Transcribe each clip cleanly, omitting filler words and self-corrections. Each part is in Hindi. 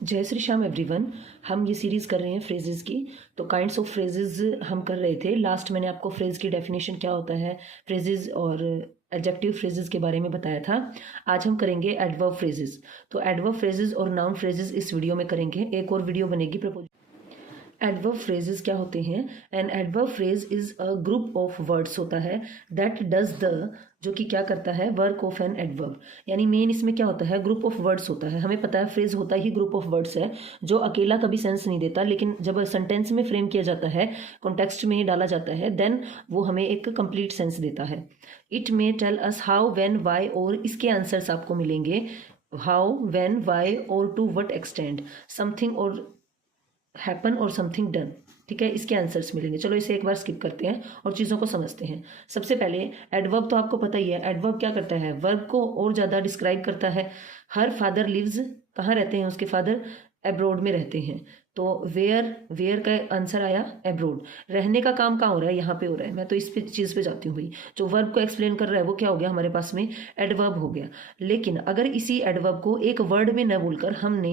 जय श्री श्याम एवरीवन। हम ये सीरीज़ कर रहे हैं फ्रेजेस की। तो काइंड्स ऑफ फ्रेजेस हम कर रहे थे। लास्ट मैंने आपको फ्रेज की डेफिनेशन क्या होता है, फ्रेजेस और एडजेक्टिव फ्रेजेस के बारे में बताया था। आज हम करेंगे एडवर्ब फ्रेजेस। तो एडवर्ब फ्रेजेस और नाउन फ्रेजेस इस वीडियो में करेंगे। एक और वीडियो बनेगी प्रपोज। एडवर्ब फ्रेजेस क्या होते हैं? An adverb phrase is a group of words होता है दैट डज द, जो कि क्या करता है, वर्क ऑफ एन एडवर्ब। यानी मेन इसमें क्या होता है, ग्रुप ऑफ वर्ड्स होता है। हमें पता है फ्रेज होता ही ग्रुप ऑफ वर्ड्स है जो अकेला कभी सेंस नहीं देता, लेकिन जब सेंटेंस में फ्रेम किया जाता है, कॉन्टेक्स्ट में डाला जाता है, देन वो हमें एक कंप्लीट सेंस देता है। It may tell us how, when, why, और इसके आंसर्स आपको मिलेंगे। हाउ, व्हेन, व्हाई और टू व्हाट एक्सटेंड, समथिंग और हैपन और समथिंग डन। ठीक है, इसके आंसर्स मिलेंगे। चलो इसे एक बार स्किप करते हैं और चीज़ों को समझते हैं। सबसे पहले एडवर्ब तो आपको पता ही है। एडवर्ब क्या करता है, वर्ब को और ज़्यादा डिस्क्राइब करता है। हर फादर लिव्स, कहाँ रहते हैं उसके फादर, एब्रोड में रहते हैं। तो वेयर का आंसर आया एब्रोड। रहने का काम कहाँ हो रहा है, यहाँ पे हो रहा है। मैं तो इस चीज़ पे जाती हूँ भाई। जो वर्ब को एक्सप्लेन कर रहा है वो क्या हो गया हमारे पास में, एडवर्ब हो गया। लेकिन अगर इसी एडवर्ब को एक वर्ड में न बोलकर हमने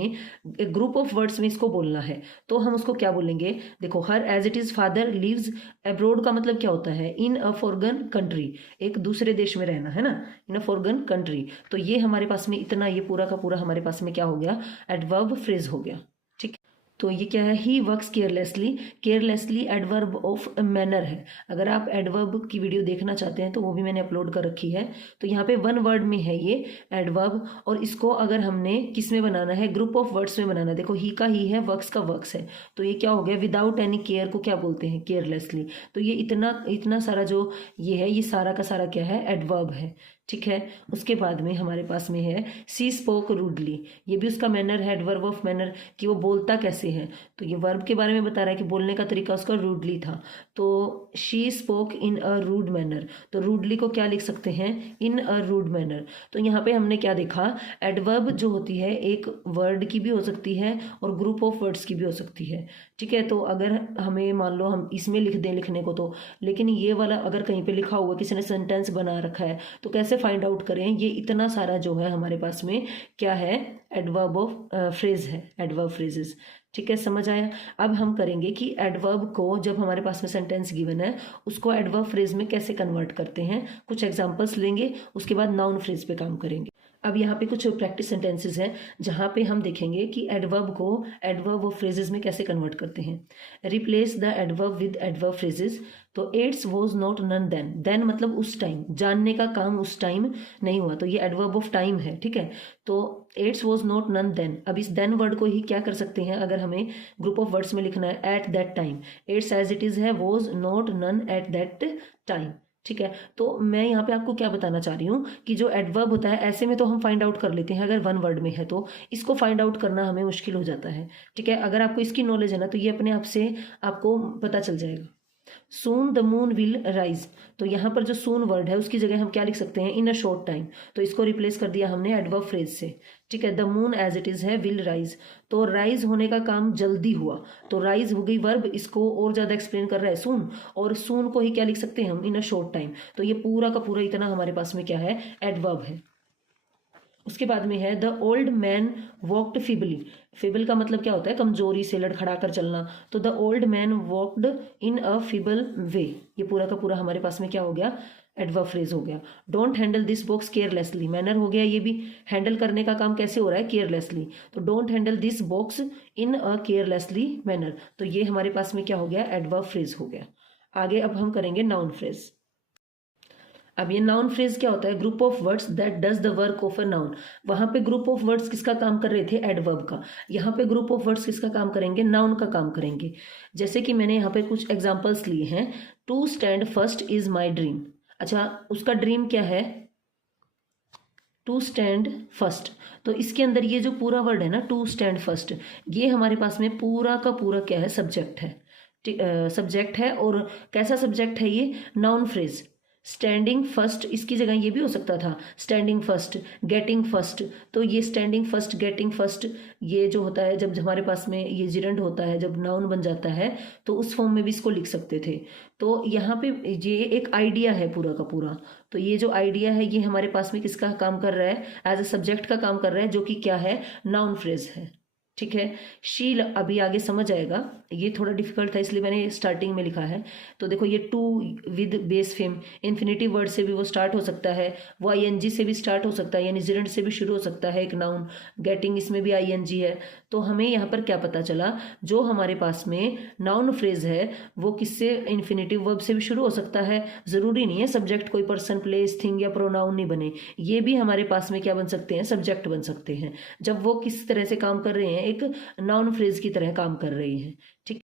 एक ग्रुप ऑफ वर्ड्स में इसको बोलना है, तो हम उसको क्या बोलेंगे? देखो, हर as it is father lives abroad का मतलब क्या होता है, इन अ फॉरेन कंट्री, एक दूसरे देश में रहना, है ना, इन अ फॉरेन कंट्री। तो ये हमारे पास में इतना, ये पूरा का पूरा हमारे पास में क्या हो गया, एडवर्ब फ्रेज हो गया। ठीक, तो ये क्या है, he works carelessly. Carelessly adverb of manner है। अगर आप एडवर्ब की वीडियो देखना चाहते हैं तो वो भी मैंने अपलोड कर रखी है। तो यहाँ पे वन वर्ड में है ये एडवर्ब, और इसको अगर हमने किस में बनाना है, ग्रुप ऑफ वर्ड्स में बनाना है। देखो, ही का ही है, वर्क्स का वर्क्स है, तो ये क्या हो गया, विदाउट एनी केयर को क्या बोलते हैं, केयरलेसली। तो ये इतना इतना सारा जो ये है, ये सारा का सारा क्या है, एडवर्ब है। ठीक है, उसके बाद में हमारे पास में है सी स्पोक रूडली। ये भी उसका मैनर है, एडवर्ब ऑफ मैनर, कि वो बोलता कैसे है। तो ये वर्ब के बारे में बता रहा है कि बोलने का तरीका उसका रूडली था। तो she spoke in a rude manner. तो रूडली को क्या लिख सकते हैं, इन अ रूड मैनर। तो यहाँ पे हमने क्या देखा, एडवर्ब जो होती है एक वर्ड की भी हो सकती है और ग्रुप ऑफ वर्ड्स की भी हो सकती है। ठीक है, तो अगर हमें मान लो हम इसमें लिख दें लिखने को, तो लेकिन ये वाला अगर कहीं पे लिखा हुआ, किसी ने सेंटेंस बना रखा है, तो कैसे फाइंड आउट करें? ये इतना सारा जो है हमारे पास में क्या है, एडवर्ब ऑफ फ्रेज है, एडवर्ब फ्रेजेस। ठीक है, समझ आया। अब हम करेंगे कि एडवर्ब को, जब हमारे पास में सेंटेंस गिवन है, उसको एडवर्ब फ्रेज में कैसे कन्वर्ट करते हैं। कुछ एग्जांपल्स लेंगे, उसके बाद नाउन फ्रेज पे काम करेंगे। अब यहाँ पे कुछ प्रैक्टिस सेंटेंसेस हैं जहाँ पे हम देखेंगे कि एडवर्ब को एडवर्ब ऑफ फ्रेजेस में कैसे कन्वर्ट करते हैं। Replace the adverb with adverb phrases. तो it's was not none then. Then मतलब उस टाइम, जानने का काम उस टाइम नहीं हुआ, तो ये एडवर्ब ऑफ टाइम है। ठीक है, तो it's was not none then. अब इस देन वर्ड को ही क्या कर सकते हैं, अगर हमें ग्रुप ऑफ वर्ड्स में लिखना है, at that time. It's as it is है, was not none at that time. ठीक है, तो मैं यहाँ पे आपको क्या बताना चाह रही हूँ कि जो एडवर्ब होता है, ऐसे में तो हम फाइंड आउट कर लेते हैं अगर वन वर्ड में है, तो इसको फाइंड आउट करना हमें मुश्किल हो जाता है। ठीक है, अगर आपको इसकी नॉलेज है ना, तो ये अपने आप से आपको पता चल जाएगा। Soon the moon will rise. तो यहाँ पर जो सून वर्ड है उसकी जगह हम क्या लिख सकते हैं, इन अ शॉर्ट टाइम। तो इसको रिप्लेस कर दिया हमने एडवर्ब फ्रेज से। ठीक है, the moon as it is है, विल राइज। तो राइज होने का काम जल्दी हुआ, तो राइज हो गई वर्ब, इसको और ज्यादा एक्सप्लेन कर रहा है सून, और सून को ही क्या लिख सकते हैं हम, इन अ शॉर्ट टाइम। तो ये पूरा का पूरा इतना हमारे पास में क्या है, एडवर्ब है। उसके बाद में है the old man walked feebly. Feeble का मतलब क्या होता है, कमजोरी से, लड़खड़ा कर चलना। तो the old man walked in a feeble way. ये पूरा का पूरा हमारे पास में क्या हो गया, एडवर्ब फ्रेज हो गया। Don't handle this box carelessly. Manner हो गया, ये भी हैंडल करने का काम कैसे हो रहा है, केयरलेसली। तो don't handle this box in a carelessly manner. तो ये हमारे पास में क्या हो गया, एडवर्ब फ्रेज हो गया। आगे अब हम करेंगे नाउन फ्रेज। अब ये नाउन फ्रेज क्या होता है, group of words that does the work of a noun. वहां पे ग्रुप ऑफ वर्ड्स किसका काम कर रहे थे, एडवर्ब का। यहाँ पे ग्रुप ऑफ वर्ड्स किसका काम करेंगे, नाउन का काम करेंगे। जैसे कि मैंने यहाँ पे कुछ एग्जांपल्स लिए हैं। To stand first is my dream. अच्छा, उसका ड्रीम क्या है, टू स्टैंड फर्स्ट। तो इसके अंदर ये जो पूरा वर्ड है ना, टू स्टैंड फर्स्ट, ये हमारे पास में पूरा का पूरा क्या है, सब्जेक्ट है। सब्जेक्ट है, और कैसा सब्जेक्ट है ये, नाउन फ्रेज। स्टैंडिंग फर्स्ट, इसकी जगह ये भी हो सकता था स्टैंडिंग फर्स्ट, गेटिंग फर्स्ट। तो ये स्टैंडिंग फर्स्ट, गेटिंग फर्स्ट, ये जो होता है जब हमारे पास में ये जिरंड होता है, जब नाउन बन जाता है, तो उस फॉर्म में भी इसको लिख सकते थे। तो यहाँ पे ये एक आइडिया है पूरा का पूरा। तो ये जो आइडिया है ये हमारे पास में किसका काम कर रहा है, एज अ सब्जेक्ट का काम कर रहा है, जो कि क्या है, नाउन फ्रेज है। ठीक है। शी अभी आगे समझ आएगा, ये थोड़ा डिफिकल्ट था इसलिए मैंने स्टार्टिंग में लिखा है। तो देखो ये to with base form, infinitive word से भी वो स्टार्ट हो सकता है, वो आईएनजी से भी स्टार्ट हो सकता है, यानी जिरेंट से भी शुरू हो सकता है एक नाउन। गेटिंग, इसमें भी आईएनजी है। तो हमें यहाँ पर क्या पता चला, जो हमारे पास में नाउन फ्रेज है वो किससे, इन्फिनेटिव वर्ब से भी शुरू हो सकता है। जरूरी नहीं है सब्जेक्ट कोई पर्सन, प्लेस, थिंग या प्रोनाउन नहीं बने, ये भी हमारे पास में क्या बन सकते हैं, सब्जेक्ट बन सकते हैं, जब वो किस तरह से काम कर रहे हैं, एक नाउन फ्रेज की तरह काम कर रही है। ठीक।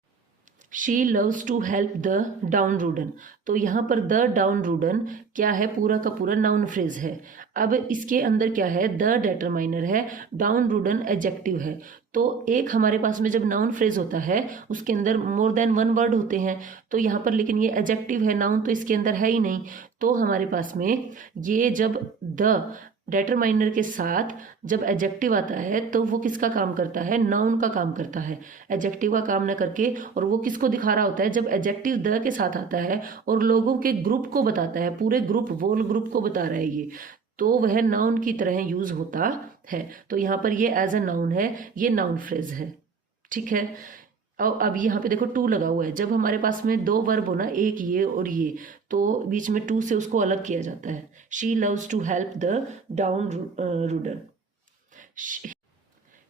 She loves to help the downtrodden, तो यहाँ पर द डाउन रूडन क्या है, पूरा का पूरा नाउन फ्रेज है। अब इसके अंदर क्या है, द डेटरमाइनर है, डाउन रूडन एडजेक्टिव है। तो एक हमारे पास में जब नाउन फ्रेज होता है उसके अंदर मोर देन वन वर्ड होते हैं, तो यहाँ पर लेकिन ये एडजेक्टिव है, नाउन तो इसके अंदर है ही नहीं। तो हमारे पास में ये जब द डेटरमाइनर के साथ जब एडजेक्टिव आता है तो वो किसका काम करता है, नाउन का काम करता है, एडजेक्टिव का काम ना करके। और वो किसको दिखा रहा होता है, जब एडजेक्टिव द के साथ आता है और लोगों के ग्रुप को बताता है, पूरे ग्रुप, वोल ग्रुप को बता रहा है ये, तो वह नाउन की तरह यूज होता है। तो यहाँ पर ये एज अ नाउन है, ये नाउन फ्रेज है। ठीक है। और अब यहाँ पे देखो टू लगा हुआ है, जब हमारे पास में दो वर्ब हो ना, एक ये और ये, तो बीच में टू से उसको अलग किया जाता है। She loves to help the downtrodden,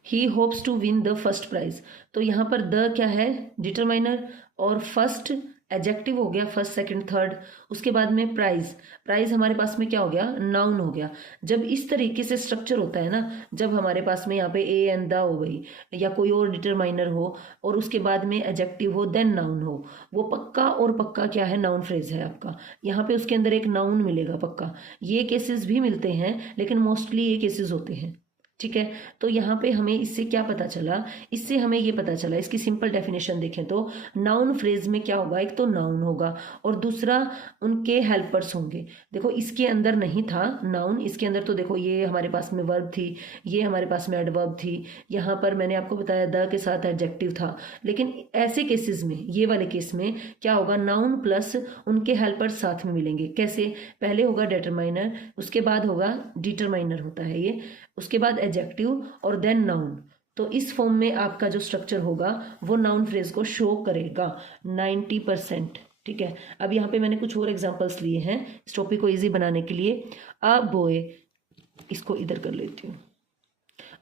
he hopes to win the first prize. तो यहाँ पर द क्या है, डिटरमाइनर, और फर्स्ट एडजेक्टिव हो गया, फर्स्ट सेकंड थर्ड। उसके बाद में प्राइज, प्राइज हमारे पास में क्या हो गया, नाउन हो गया। जब इस तरीके से स्ट्रक्चर होता है ना, जब हमारे पास में यहाँ पे ए एंड द हो गई, या कोई और डिटरमाइनर हो और उसके बाद में एडजेक्टिव हो देन नाउन हो, वो पक्का और पक्का क्या है, नाउन फ्रेज है आपका। यहाँ पे उसके अंदर एक नाउन मिलेगा पक्का। ये केसेस भी मिलते हैं लेकिन मोस्टली ये केसेस होते हैं। ठीक है। तो यहाँ पे हमें इससे क्या पता चला, इससे हमें ये पता चला, इसकी सिंपल डेफिनेशन देखें तो नाउन फ्रेज में क्या होगा, एक तो नाउन होगा और दूसरा उनके हेल्पर्स होंगे। देखो इसके अंदर नहीं था नाउन, इसके अंदर तो देखो ये हमारे पास में वर्ब थी, ये हमारे पास में एडवर्ब थी, यहाँ पर मैंने आपको बताया द के साथ एडजेक्टिव था। लेकिन ऐसे केसेस में, ये वाले केस में क्या होगा, नाउन प्लस उनके हेल्पर्स साथ में मिलेंगे। कैसे, पहले होगा डेटरमाइनर, उसके बाद होगा डिटरमाइनर होता है ये, उसके बाद एडजेक्टिव और देन नाउन। तो इस फॉर्म में आपका जो स्ट्रक्चर होगा वो नाउन फ्रेज को शो करेगा 90%। ठीक है। अब यहाँ पे मैंने कुछ और एग्जांपल्स लिए हैं इस टॉपिक को इजी बनाने के लिए। अ बॉय, इसको इधर कर लेती हूँ,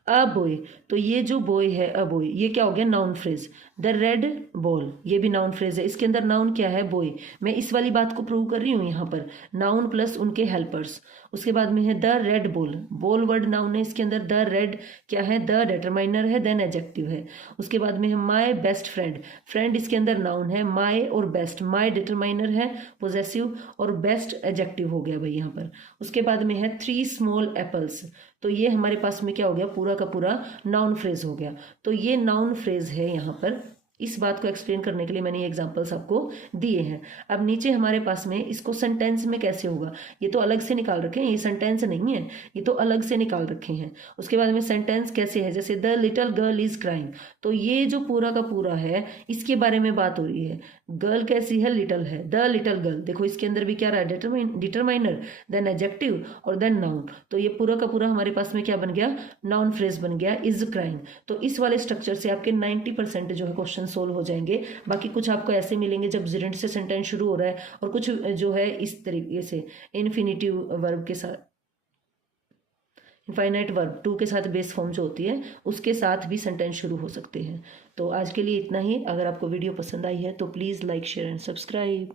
अ बॉय, तो ये जो बॉय है, अ बॉय, ये क्या हो गया, noun phrase. The red ball, ये भी नाउन फ्रेज है, इसके अंदर नाउन क्या है, बॉय। मैं इस वाली बात को प्रूव कर रही हूँ यहाँ पर, नाउन प्लस उनके हेल्पर्स। उसके बाद में है the red ball, ball word noun है, इसके अंदर द रेड क्या है, द डेटरमाइनर है, देन एडजेक्टिव है। उसके बाद में है माई बेस्ट फ्रेंड, फ्रेंड इसके अंदर नाउन है, माई और बेस्ट, माई डेटरमाइनर है, पोजेसिव, और बेस्ट एडजेक्टिव हो गया भाई यहाँ पर। उसके बाद में है 3 स्मॉल एप्पल्स, तो ये हमारे पास में क्या हो गया, पूरा का पूरा नाउन फ्रेज हो गया। तो ये नाउन फ्रेज है। यहाँ पर इस बात को एक्सप्लेन करने के लिए मैंने ये एग्जांपल्स आपको दिए हैं। अब नीचे हमारे पास में इसको सेंटेंस में कैसे होगा, ये तो अलग से निकाल रखे हैं, ये सेंटेंस नहीं है, ये तो अलग से निकाल रखे हैं। उसके बाद में सेंटेंस कैसे है, जैसे the little girl is crying, तो ये जो पूरा का पूरा है इसके बारे में बात हो रही है। गर्ल कैसी है, लिटिल है, द लिटिल गर्ल। देखो इसके अंदर भी क्या रहा है, डिटरमाइनर, देन एडजेक्टिव और देन नाउन। तो ये पूरा का पूरा हमारे पास में क्या बन गया, नाउन फ्रेज बन गया, इज क्राइंग। तो इस वाले स्ट्रक्चर से आपके 90% जो है क्वेश्चन सोल्व हो जाएंगे। बाकी कुछ आपको ऐसे मिलेंगे जब जिरेंट से सेंटेंस शुरू हो रहा है, और कुछ जो है इस तरीके से इन्फिनिटिव वर्ब के साथ, इनफाइनाइट वर्ब टू के साथ बेस फॉर्म जो होती है उसके साथ भी सेंटेंस शुरू हो सकते हैं। तो आज के लिए इतना ही। अगर आपको वीडियो पसंद आई है तो please like, share and subscribe.